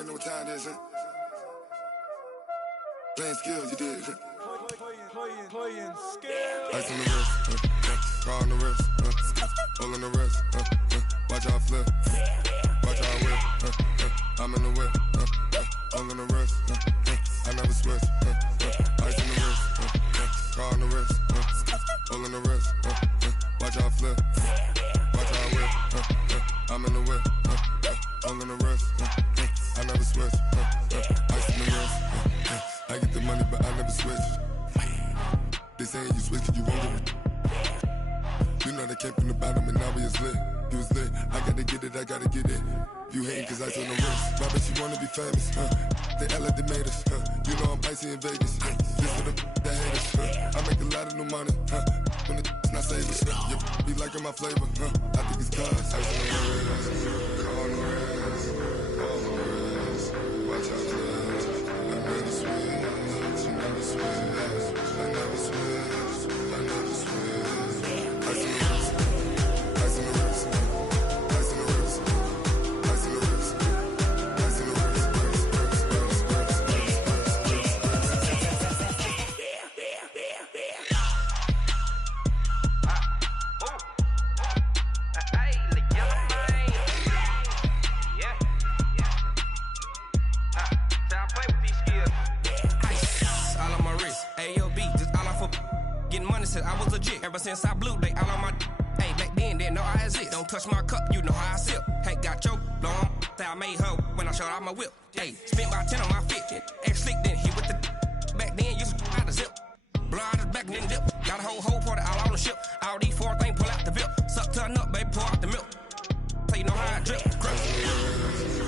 already know what time it is, huh? Playing skills, you did. Playing skills. Ice on the wrist, car on the wrist, hole in the wrist, watch how I flip, watch how I whip, I'm in the whip, hole in the wrist, I never switch, ice on the wrist, car on the wrist, hole in the wrist, watch how I flip, watch how I whip, I'm in the whip, hole in the wrist, I never switch, ice on the wrist, I get the money but I never switch. They saying you switch 'cause you won't get it. You know they came from the bottom and now we is lit. You was lit, I gotta get it, I gotta get it. You hating 'cause ice on the wrist. Why bet you wanna be famous, They act like they made us, You know I'm icy in Vegas, This for the that hate us, I make a lot of new money, When the not savers, You be liking my flavor, I think it's cause ice on the wrist, car on the wrist, all on the wrist. Watch out for this, I never switch, you never switch. I never switch, I never switch. Ice in the wrist, ice in the wrist, ice in the wrist, ice in the wrist, ice in the wrist, I was legit ever since I blew they all on my hey back then didn't know I exist. Don't touch my cup, you know how I sip. Hey, got your long that I made her when I showed out my whip. Hey, spent about 10 on my fit. X slick then hit with the back then used to out the zip. Blow out his back then dip. Got a whole party all on the ship. All these four things pull out the VIP. Suck turn up, baby, pour out the milk. So you know how I drip. Crush.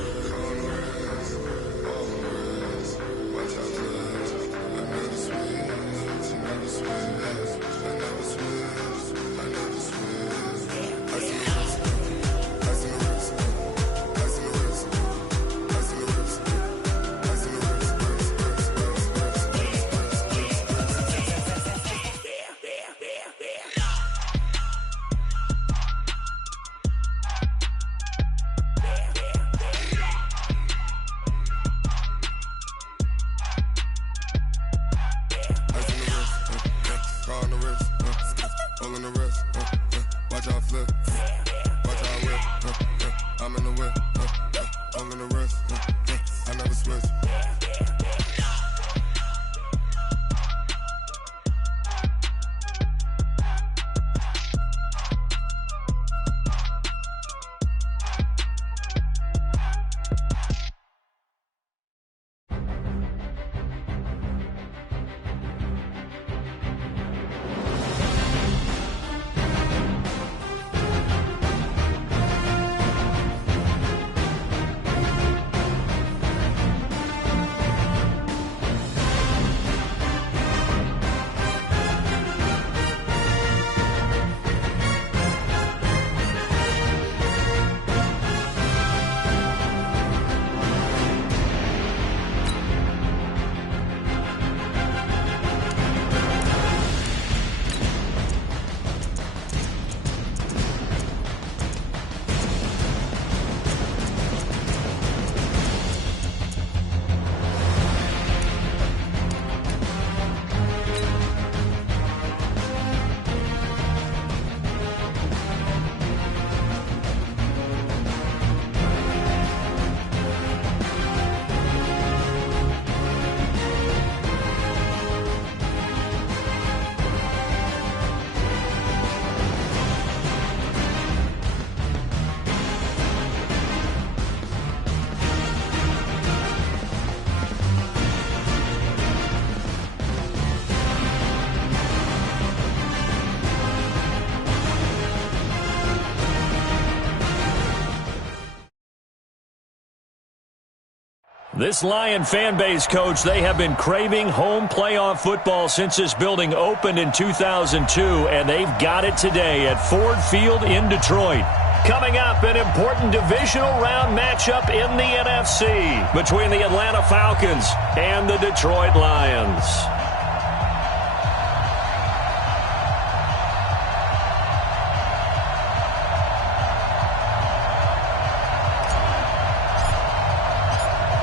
This Lion fan base, Coach, they have been craving home playoff football since this building opened in 2002, and they've got it today at Ford Field in Detroit. Coming up, an important divisional round matchup in the NFC between the Atlanta Falcons and the Detroit Lions.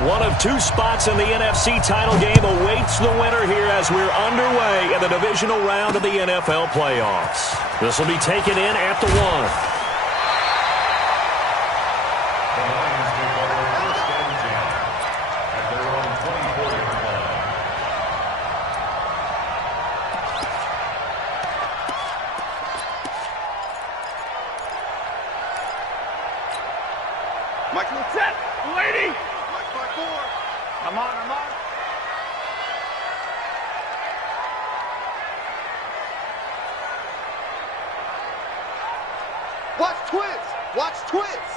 One of two spots in the NFC title game awaits the winner here as we're underway in the divisional round of the NFL playoffs. This will be taken in at the 1. Michael, set, lady. Mike by 4. I'm on. Watch twins.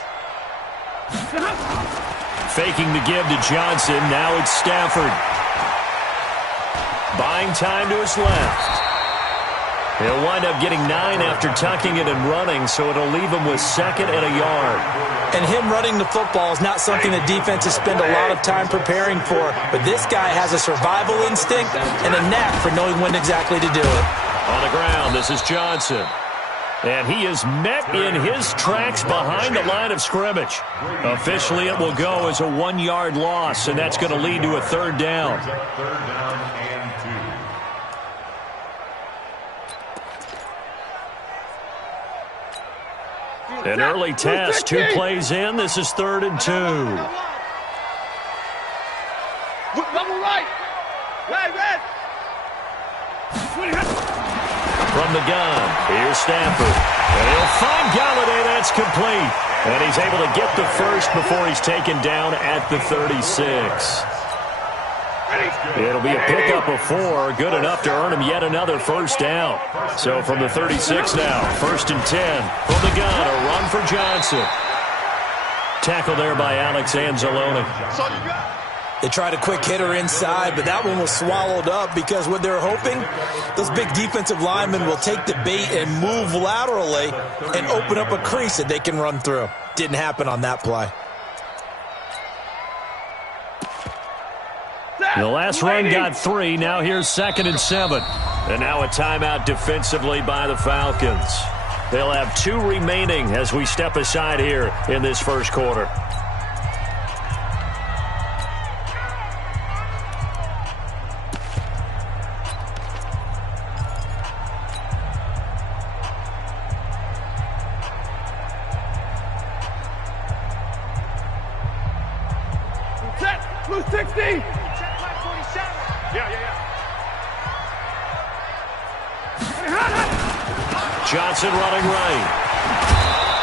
Faking the give to Johnson. Now it's Stafford. Buying time to his left. He'll wind up getting 9 after tucking it and running, so it'll leave him with 2nd and a yard. And him running the football is not something that defenses spend a lot of time preparing for. But this guy has a survival instinct and a knack for knowing when exactly to do it. On the ground, this is Johnson. And he is met in his tracks behind the line of scrimmage. Officially, it will go as a 1-yard loss, and that's going to lead to a 3rd down. An early test, 2 plays in. This is 3rd and 2. Double right. Red. From the gun, here's Stafford. And he'll find Galladay. That's complete. And he's able to get the first before he's taken down at the 36. It'll be a pickup of 4, good enough to earn him yet another 1st down. So from the 36 now, 1st and 10. From the gun, a run for Johnson. Tackle there by Alex Anzalone. They tried a quick hitter inside, but that one was swallowed up because what they're hoping, those big defensive linemen will take the bait and move laterally and open up a crease that they can run through. Didn't happen on that play. The last run got 3. Now here's 2nd and 7. And now a timeout defensively by the Falcons. They'll have 2 remaining as we step aside here in this first quarter. Set, blue 60. Johnson running right.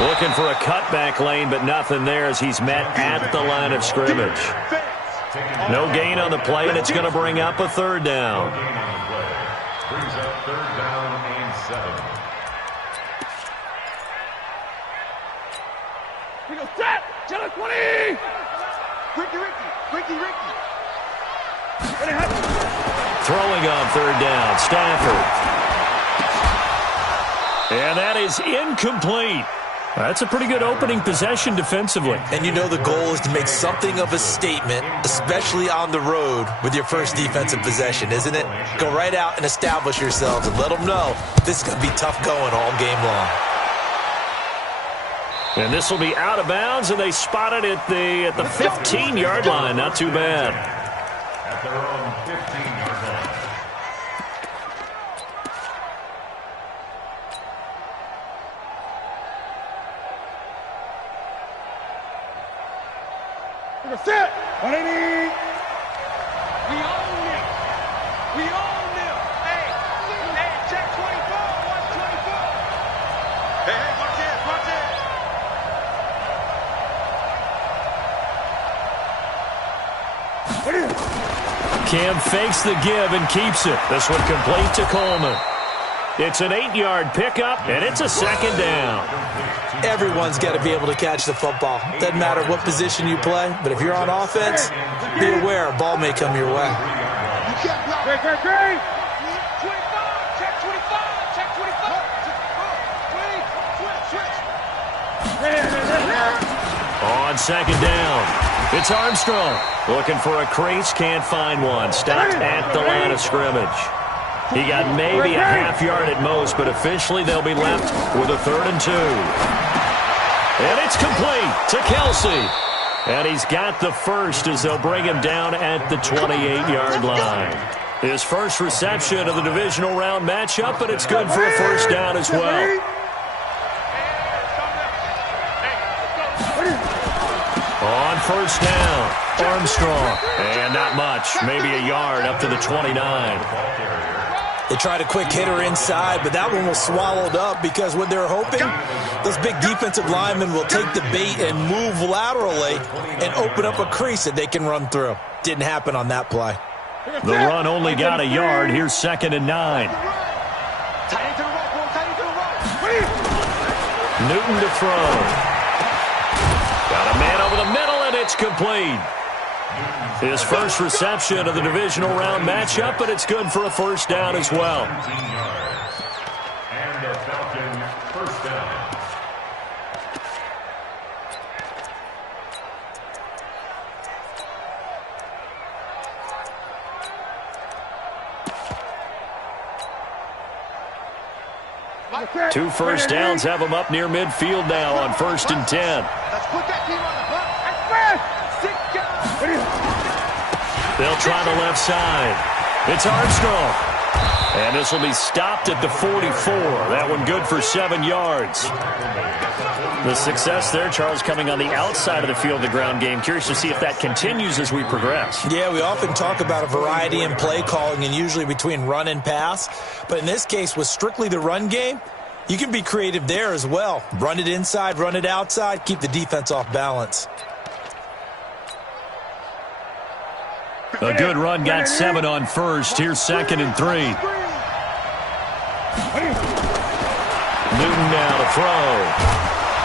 Looking for a cutback lane, but nothing there as he's met at the line of scrimmage. No gain on the play, and it's going to bring up a 3rd down. Brings up 3rd down and 7. We go set, Jelly 20. Ricky. Throwing on 3rd down, Stafford. And that is incomplete. That's a pretty good opening possession defensively. And you know the goal is to make something of a statement, especially on the road with your first defensive possession, isn't it? Go right out and establish yourselves and let them know this is going to be tough going all game long. And this will be out of bounds, and they spot it at the 15-yard line. Not too bad. At their own 15-yard line. Set, 180. We own it. Hey, check 24. Watch 24. Hey, watch it. Cam fakes the give and keeps it. This one complete to Coleman. It's an 8-yard pickup, and it's a 2nd down. Everyone's got to be able to catch the football. Doesn't matter what position you play, but if you're on offense, be aware a ball may come your way. Great. 25, check 25, check 25. On 2nd down, it's Armstrong. Looking for a crease, can't find one. Stopped at the line of scrimmage. He got maybe a half-yard at most, but officially they'll be left with a 3rd and 2. And it's complete to Kelsey. And he's got the first as they'll bring him down at the 28-yard line. His first reception of the divisional round matchup, but it's good for a first down as well. On first down, Armstrong. And not much, maybe a yard up to the 29. They tried a quick hitter inside, but that one was swallowed up because what they're hoping, those big defensive linemen will take the bait and move laterally and open up a crease that they can run through. Didn't happen on that play. The run only got a yard. Here's 2nd and 9. Newton to throw. Got a man over the middle, and it's complete. His first reception of the divisional round matchup, but it's good for a first down as well. And the Falcon first down. Two first downs have him up near midfield now on 1st and 10. They'll try the left side. It's Armstrong. And this will be stopped at the 44. That one good for 7 yards. The success there, Charles, coming on the outside of the field, the ground game. Curious to see if that continues as we progress. Yeah, we often talk about a variety in play calling and usually between run and pass. But in this case, with strictly the run game, you can be creative there as well. Run it inside, run it outside, keep the defense off balance. A good run got 7 on first. Here's 2nd and 3. Newton now to throw.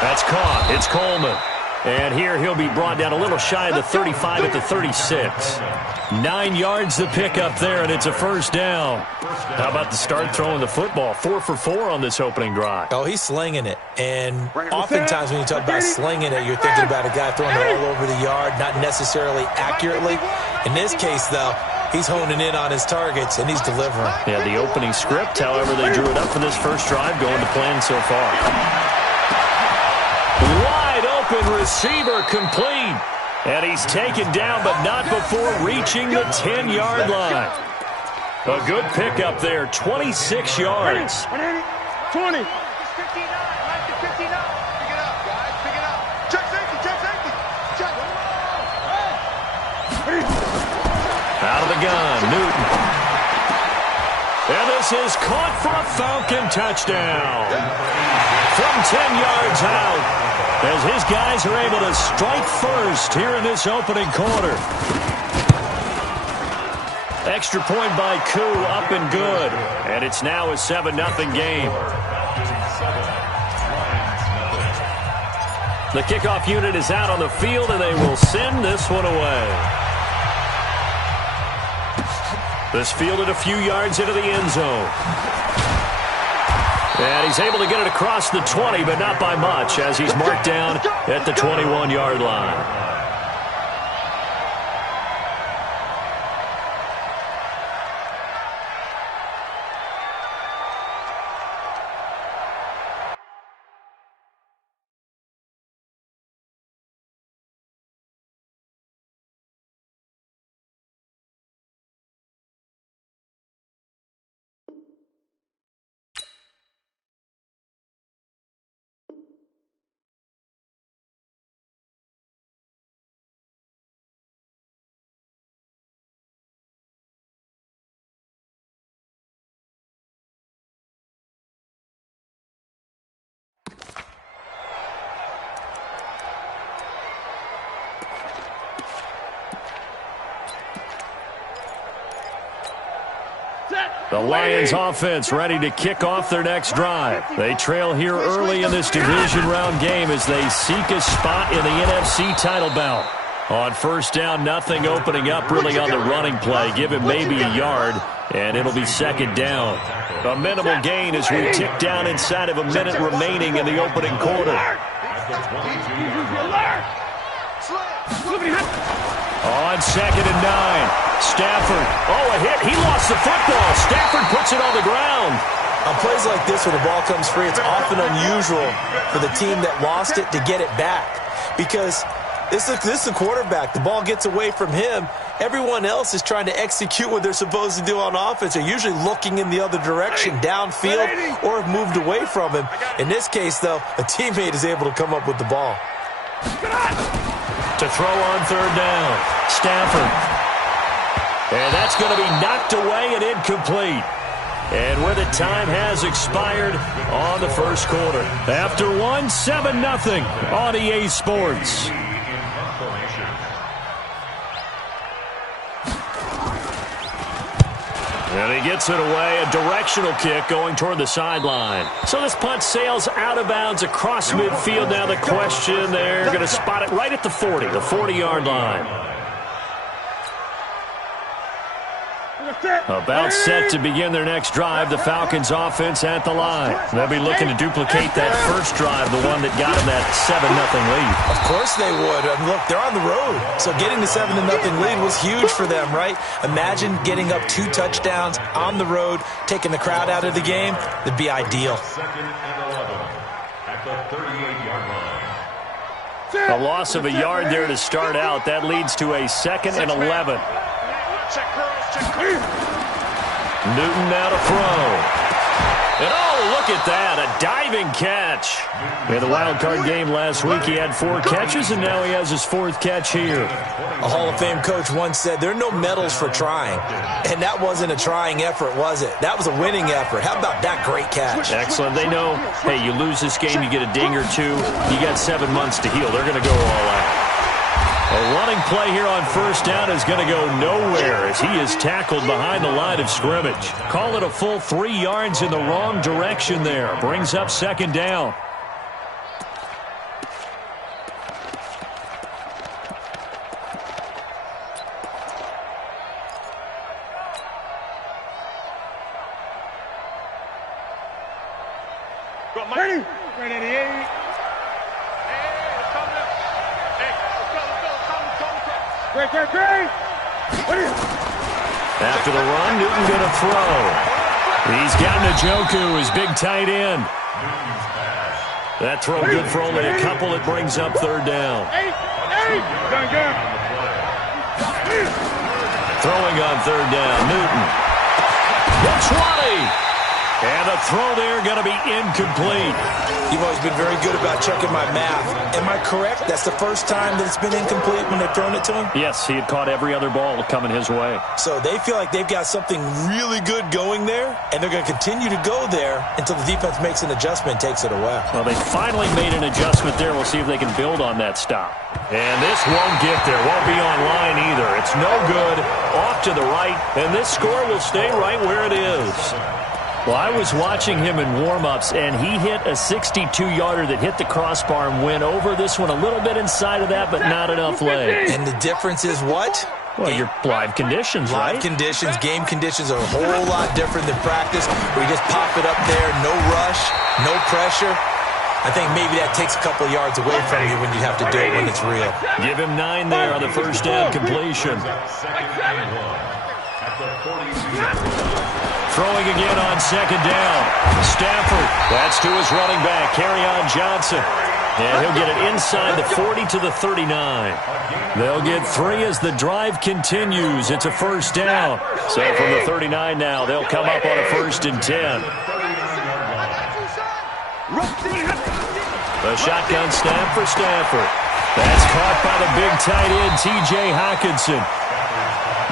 That's caught. It's Coleman. And here he'll be brought down a little shy of the 35 at the 36. 9 yards to pick up there, and it's a first down. How about the start throwing the football? 4 for 4 on this opening drive. Oh, he's slinging it. And oftentimes when you talk about slinging it, you're thinking about a guy throwing it all over the yard, not necessarily accurately. In this case, though, he's honing in on his targets, and he's delivering. Yeah, the opening script, however, they drew it up for this first drive, going to plan so far. Wide open receiver complete. And he's taken down, but not before reaching the 10-yard line. A good pickup there, 26 yards. 20. 59, 59. Pick it up, guys. Pick it up. Check safety, check safety. Check. Out of the gun, Newton. And this is caught for a Falcon touchdown. From 10 yards out, as his guys are able to strike first here in this opening quarter. Extra point by Koo, up and good. And it's now a 7-0 game. The kickoff unit is out on the field, and they will send this one away. This fielded a few yards into the end zone. And he's able to get it across the 20, but not by much, as he's marked down at the 21-yard line. The Lions offense ready to kick off their next drive. They trail here early in this division round game as they seek a spot in the NFC title bout. On first down, nothing opening up really on the running play. Give him maybe a yard, and it'll be second down. A minimal gain as we tick down inside of a minute remaining in the opening quarter. On 2nd and 9, Stafford. Oh, a hit. He lost the football. Stafford puts it on the ground. On plays like this, when the ball comes free, it's often unusual for the team that lost it to get it back. Because This is the quarterback. The ball gets away from him. Everyone else is trying to execute what they're supposed to do on offense. They're usually looking in the other direction, downfield, or have moved away from him. In this case, though, a teammate is able to come up with the ball. To throw on third down, Stafford. And that's going to be knocked away and incomplete. And with it, time has expired on the first quarter. After 7-0 on EA Sports. And he gets it away, a directional kick going toward the sideline. So this punt sails out of bounds across midfield. Now the question, they're going to spot it right at the 40, the 40-yard line. About set to begin their next drive. The Falcons offense at the line. They'll be looking to duplicate that first drive, the one that got them that 7-0 lead. Of course they would. Look, they're on the road. So getting the 7-0 lead was huge for them, right? Imagine getting up 2 touchdowns on the road, taking the crowd out of the game. That'd be ideal. Second and 11 at the 38-yard line. A loss of a yard there to start out. That leads to a 2nd and 11. Newton now to throw. And look at that, a diving catch. In the wild card game last week, he had 4 catches, and now he has his 4th catch here. A Hall of Fame coach once said, there are no medals for trying. And that wasn't a trying effort, was it? That was a winning effort. How about that great catch? Excellent. They know, hey, you lose this game, you get a ding or 2. You got 7 months to heal. They're going to go all out. A running play here on first down is going to go nowhere as he is tackled behind the line of scrimmage. Call it a full 3 yards in the wrong direction there. Brings up 2nd down. Ready? Ready. After the run, Newton going to throw. He's got Njoku, his big tight end. That throw good for only a couple. It brings up 3rd down. Throwing on 3rd down, Newton. The 20. And the throw there going to be incomplete. You've always been very good about checking my math. Am I correct? That's the first time that it's been incomplete when they've thrown it to him? Yes, he had caught every other ball coming his way. So they feel like they've got something really good going there, and they're going to continue to go there until the defense makes an adjustment and takes it away. Well, they finally made an adjustment there. We'll see if they can build on that stop. And this won't get there. Won't be on line either. It's no good. Off to the right, and this score will stay right where it is. Well, I was watching him in warm-ups, and he hit a 62-yarder that hit the crossbar and went over. This one a little bit inside of that, but not enough leg. And the difference is what? Well, your live conditions, right? Live conditions, game conditions are a whole lot different than practice, where you just pop it up there, no rush, no pressure. I think maybe that takes a couple yards away from you when you have to do it when it's real. Give him 9 there on the first down completion. Throwing again on 2nd down. Stafford. That's to his running back, Kerryon Johnson. And he'll get it inside the 40 to the 39. They'll get 3 as the drive continues. It's a first down. So from the 39 now, they'll come up on a 1st and 10. The shotgun snap for Stafford. That's caught by the big tight end, T.J. Hockenson.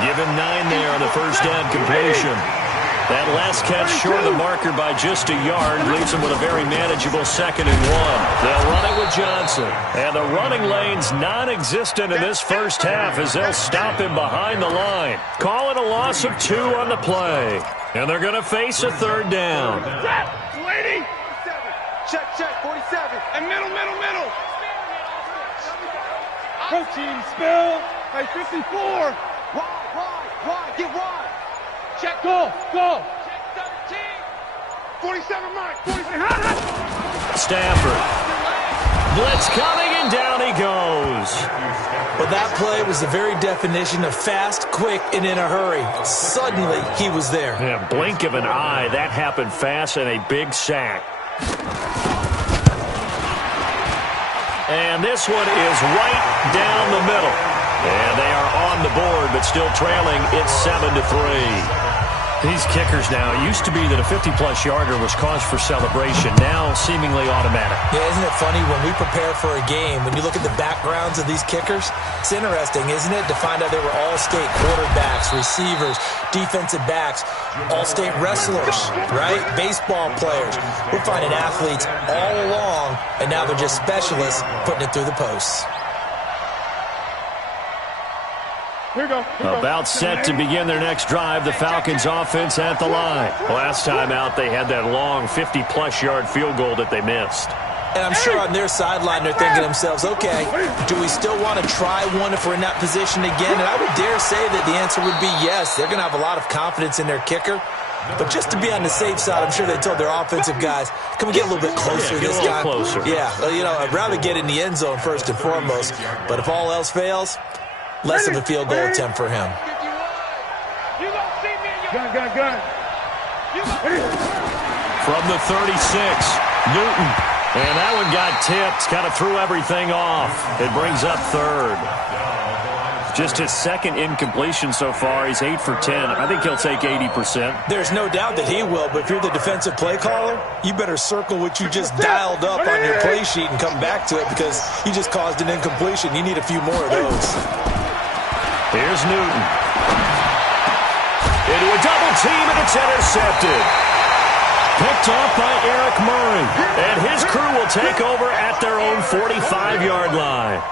Give him 9 there on the first down completion. That last catch short of the marker by just a yard leaves him with a very manageable 2nd and 1. They'll run it with Johnson. And the running lane's non-existent in this first half as they'll stop him behind the line. Call it a loss of 2 on the play. And they're going to face a 3rd down. Lady. Check, 47. And middle. Protein spill by 54. Wide, get wide. Check, go. Check 13. 47, Mike. 47. Stafford. Blitz coming, and down he goes. Well, that play was the very definition of fast, quick, and in a hurry. Suddenly, he was there. Yeah, blink of an eye. That happened fast and a big sack. And this one is right down the middle. And they are on the board, but still trailing. It's 7-3. These kickers now, it used to be that a 50-plus yarder was cause for celebration. Now, seemingly automatic. Yeah, isn't it funny when we prepare for a game, when you look at the backgrounds of these kickers, it's interesting, isn't it, to find out they were all-state quarterbacks, receivers, defensive backs, all-state wrestlers, right? Baseball players. We're finding athletes all along, and now they're just specialists putting it through the posts. About set to begin their next drive, the Falcons offense at the line. Last time out, they had that long 50-plus yard field goal that they missed. And I'm sure on their sideline, they're thinking to themselves, okay, do we still want to try one if we're in that position again? And I would dare say that the answer would be yes. They're going to have a lot of confidence in their kicker. But just to be on the safe side, I'm sure they told their offensive guys, can we get a little bit closer this time? Closer. Yeah, well, you know, I'd rather get in the end zone first and foremost. But if all else fails, less of a field goal attempt for him. Gun. From the 36, Newton. And that one got tipped, kind of threw everything off. It brings up third. Just his second incompletion so far. He's 8 for 10. I think he'll take 80%. There's no doubt that he will, but if you're the defensive play caller, you better circle what you just dialed up on your play sheet and come back to it because you just caused an incompletion. You need a few more of those. Here's Newton. Into a double team, and it's intercepted. Picked off by Eric Murray. And his crew will take over at their own 45-yard line.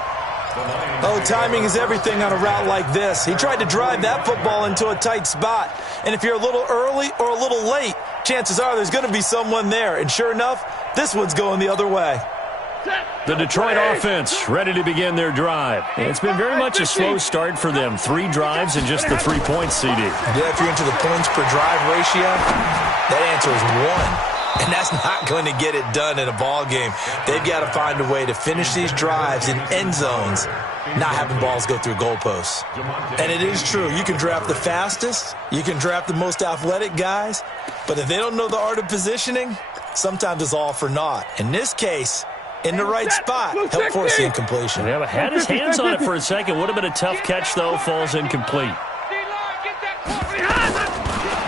Oh, timing is everything on a route like this. He tried to drive that football into a tight spot. And if you're a little early or a little late, chances are there's going to be someone there. And sure enough, this one's going the other way. The Detroit offense ready to begin their drive. It's been very much a slow start for them. 3 drives and just the 3 points, CD. Yeah, if you're into the points per drive ratio, that answer is 1. And that's not going to get it done in a ball game. They've got to find a way to finish these drives in end zones, not having balls go through goalposts. And it is true. You can draft the fastest. You can draft the most athletic guys. But if they don't know the art of positioning, sometimes it's all for naught. In this case, in the right spot, help force the incompletion. Yeah, but had his hands on it for a second. Would have been a tough catch, though. Falls incomplete.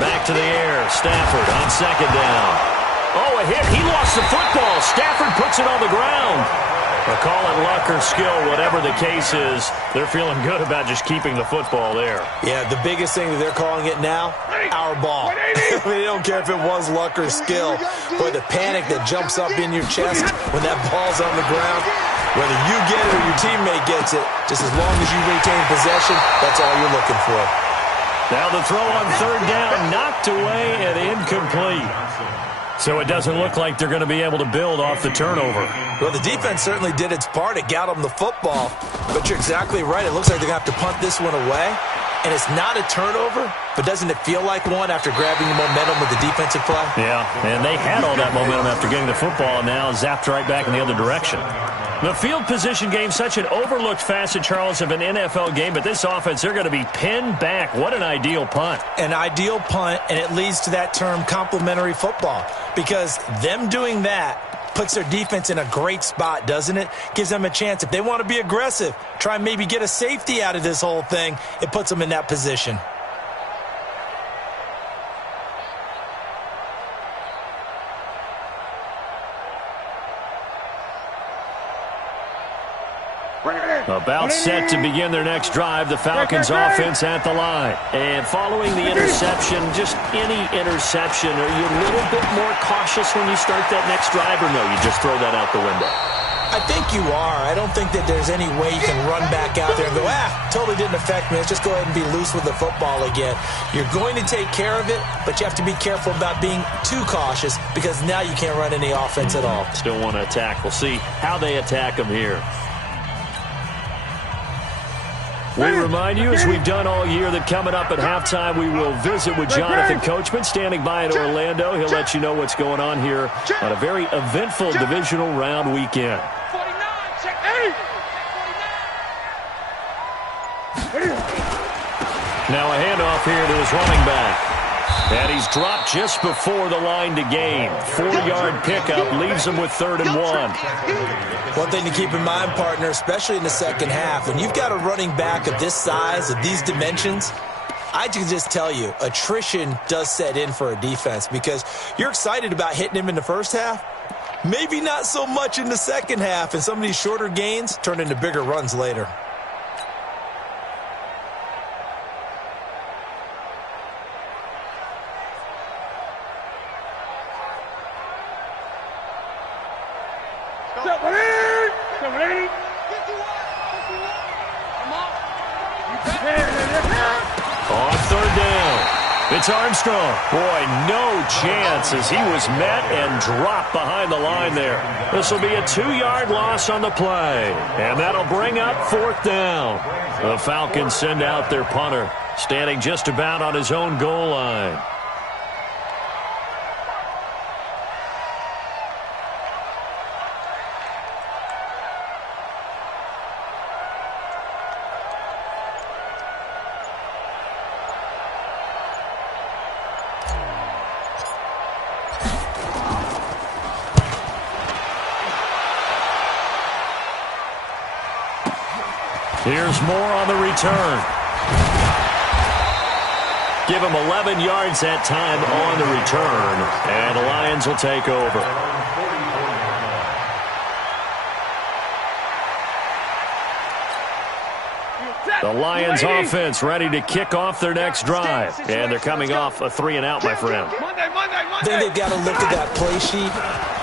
Back to the air. Stafford on second down. Oh, a hit. He lost the football. Stafford puts it on the ground. But call it luck or skill, whatever the case is, they're feeling good about just keeping the football there. Yeah, the biggest thing that they're calling it now, our ball. I mean, they don't care if it was luck or skill. Boy, the panic that jumps up in your chest when that ball's on the ground, whether you get it or your teammate gets it, just as long as you retain possession, that's all you're looking for. Now the throw on third down, knocked away and incomplete. So it doesn't look like they're going to be able to build off the turnover. Well, the defense certainly did its part. It got them the football. But you're exactly right. It looks like they're going to have to punt this one away. And it's not a turnover, but doesn't it feel like one after grabbing the momentum with the defensive play? Yeah, and they had all that momentum after getting the football, and now zapped right back in the other direction. The field position game, such an overlooked facet, Charles, of an NFL game, but this offense, they're going to be pinned back. What an ideal punt. An ideal punt, and it leads to that term complementary football, because them doing that puts their defense in a great spot, doesn't it? Gives them a chance. If they want to be aggressive, try and maybe get a safety out of this whole thing, it puts them in that position. About set to begin their next drive, the Falcons offense at the line. And following the interception, just any interception, are you a little bit more cautious when you start that next drive, or no, you just throw that out the window? I think you are. I don't think that there's any way you can run back out there and go, totally didn't affect me. Let's just go ahead and be loose with the football again. You're going to take care of it, but you have to be careful about being too cautious because now you can't run any offense at all. Still want to attack. We'll see how they attack them here. We remind you, as we've done all year, that coming up at halftime, we will visit with Jonathan Coachman, standing by in Orlando. He'll let you know what's going on here on a very eventful divisional round weekend. Now a handoff here to his running back. And he's dropped just before the line to gain. 4-yard pickup leaves him with 3rd and 1. One thing to keep in mind, partner, especially in the second half, when you've got a running back of this size, of these dimensions, I can just tell you, attrition does set in for a defense because you're excited about hitting him in the first half. Maybe not so much in the second half, and some of these shorter gains turn into bigger runs later. On 3rd down, it's Armstrong. Boy, no chance as he was met and dropped behind the line there. This will be a 2-yard loss on the play, and that'll bring up 4th down. The Falcons send out their punter, standing just about on his own goal line. Here's more on the return. Give him 11 yards that time on the return, and the Lions will take over. The Lions offense ready to kick off their next drive, and they're coming off a 3-and-out, my friend. I think they've got to look at that play sheet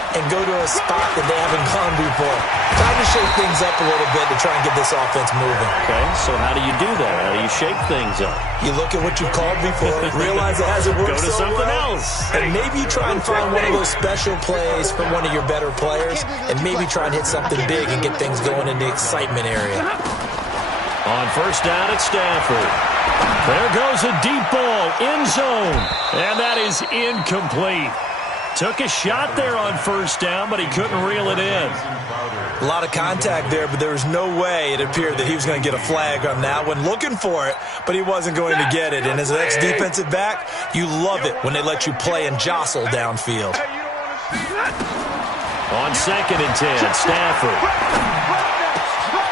and go to a spot that they haven't gone before. Time to shake things up a little bit to try and get this offense moving. Okay, so how do you do that? How do you shake things up? You look at what you called before, realize it hasn't worked Go to so something well, else. and maybe you try and find one of those special plays from one of your better players, and maybe try and hit something big and get things going in the excitement area. On 1st down at Stafford. There goes a deep ball, end zone, and that is incomplete. Took a shot there on 1st down, but he couldn't reel it in. A lot of contact there, but there was no way it appeared that he was going to get a flag on that one. Looking for it, but he wasn't going to get it. And as an ex-defensive back, you love it when they let you play and jostle downfield. On 2nd and 10, Stafford.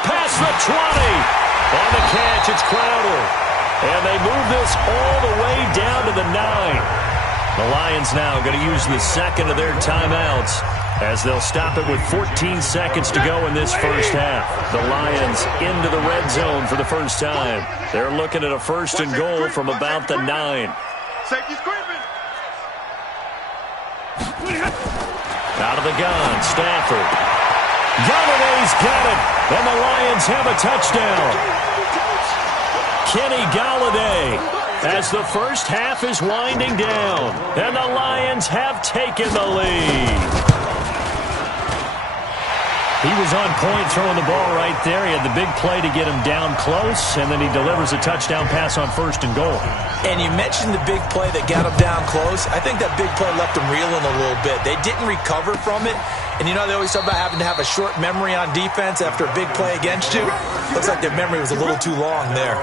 Past the 20. On the catch, it's Crowder. And they move this all the way down to the 9. The Lions now going to use the 2nd of their timeouts as they'll stop it with 14 seconds to go in this first half. The Lions into the red zone for the first time. They're looking at a 1st and goal from about the 9. Safety's creeping. Out of the gun, Stafford. Galladay's got it, and the Lions have a touchdown. Kenny Galladay, as the first half is winding down, and the Lions have taken the lead. He was on point throwing the ball right there. He had the big play to get him down close, and then he delivers a touchdown pass on 1st and goal. And you mentioned the big play that got him down close. I think that big play left him reeling a little bit. They didn't recover from it. And you know, they always talk about having to have a short memory on defense after a big play against you. Looks like their memory was a little too long there.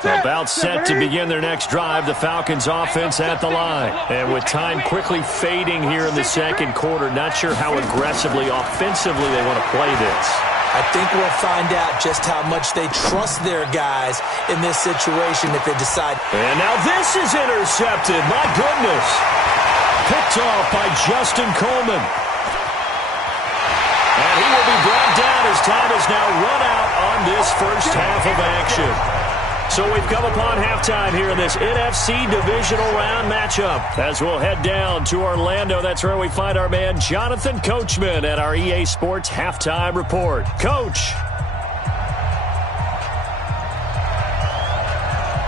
About set to begin their next drive, the Falcons offense at the line. And with time quickly fading here in the second quarter, not sure how aggressively, offensively they want to play this. I think we'll find out just how much they trust their guys in this situation if they decide. And now this is intercepted. My goodness. Picked off by Justin Coleman. And he will be brought down as time is now run out on this first half of action. So we've come upon halftime here in this NFC Divisional Round matchup. As we'll head down to Orlando, that's where we find our man Jonathan Coachman at our EA Sports Halftime Report. Coach.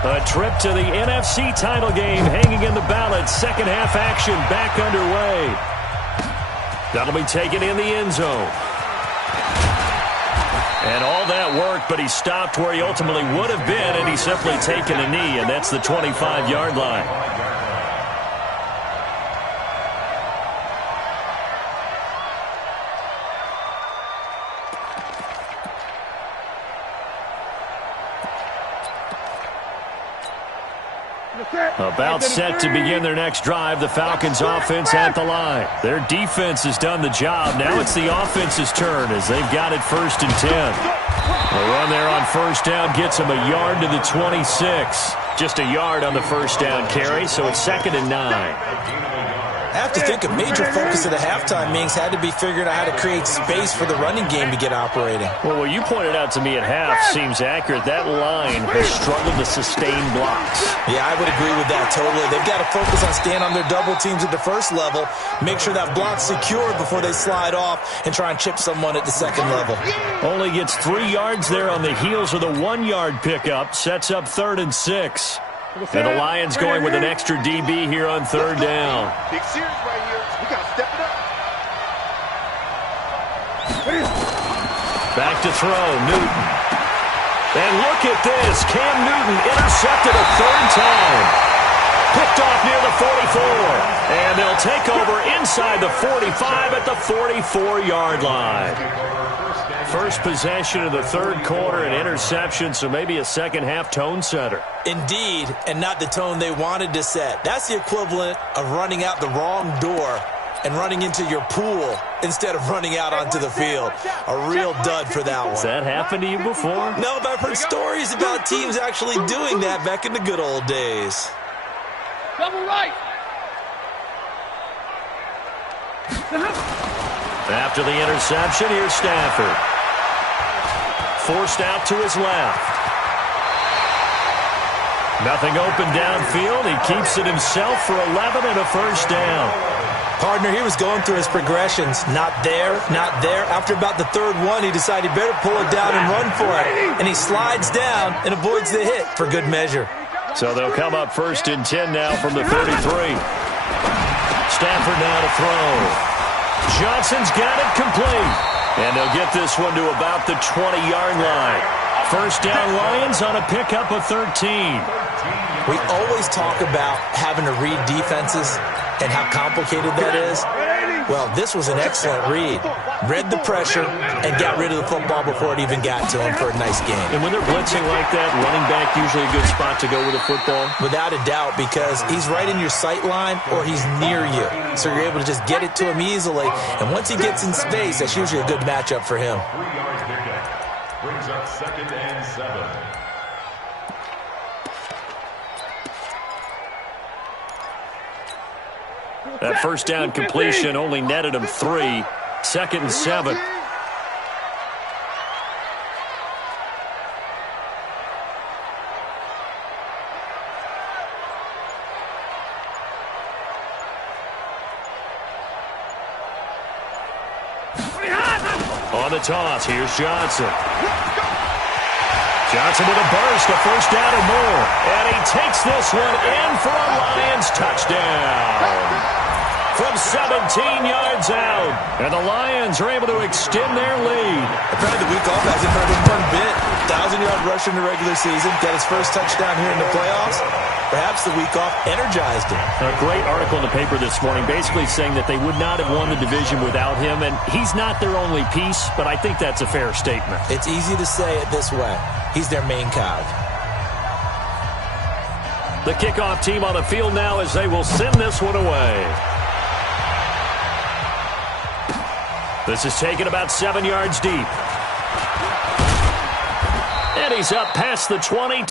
A trip to the NFC title game hanging in the balance. Second half action back underway. That'll be taken in the end zone. And all that work, but he stopped where he ultimately would have been, and he's simply taken a knee, and that's the 25-yard line. About set to begin their next drive. The Falcons offense at the line. Their defense has done the job. Now it's the offense's turn as they've got it 1st and 10. The run there on 1st down gets them a yard to the 26. Just a yard on the 1st down carry, so it's 2nd and 9. I have to think a major focus of the halftime meetings had to be figuring out how to create space for the running game to get operating. Well, what you pointed out to me at half seems accurate. That line has struggled to sustain blocks. Yeah, I would agree with that totally. They've got to focus on staying on their double teams at the first level, make sure that block's secured before they slide off and try and chip someone at the second level. Only gets 3 yards there on the heels of the 1-yard pickup. Sets up 3rd and 6. And the Lions going with an extra DB here on 3rd down. Big series right here. We got to step it up. Back to throw, Newton. And look at this. Cam Newton intercepted a 3rd time. Picked off near the 44. And they'll take over inside the 45 at the 44-yard line. First possession of the 3rd quarter, an interception, so maybe a second-half tone setter. Indeed, and not the tone they wanted to set. That's the equivalent of running out the wrong door and running into your pool instead of running out onto the field. A real dud for that one. Has that happened to you before? No, but I've heard stories about teams actually doing that back in the good old days. Double right. After the interception, here's Stafford. Forced out to his left. Nothing open downfield. He keeps it himself for 11 and a 1st down. Partner, he was going through his progressions. Not there, not there. After about the 3rd one, he decided he better pull it down and run for it. And he slides down and avoids the hit for good measure. So they'll come up 1st and 10 now from the 33. Stafford now to throw. Johnson's got it complete. And they'll get this one to about the 20-yard line. 1st down Lions on a pickup of 13. We always talk about having to read defenses and how complicated that is. Well, this was an excellent read. Read the pressure and got rid of the football before it even got to him for a nice game. And when they're blitzing like that, running back usually a good spot to go with a football? Without a doubt, because he's right in your sight line or he's near you. So you're able to just get it to him easily. And once he gets in space, that's usually a good matchup for him. 3-yard pickup. Brings up 2nd and 7. That 1st down completion only netted him 3. 2nd and 7. On the toss, here's Johnson. Johnson with a burst, a 1st down and more. And he takes this one in for a Lions touchdown. From 17 yards out. And the Lions are able to extend their lead. Apparently the week off hasn't hurt him one bit. 1,000-yard rusher in the regular season. Got his first touchdown here in the playoffs. Perhaps the week off energized him. A great article in the paper this morning basically saying that they would not have won the division without him. And he's not their only piece, but I think that's a fair statement. It's easy to say it this way. He's their main cog. The kickoff team on the field now as they will send this one away. This is taken about 7 yards deep. And he's up past the 20.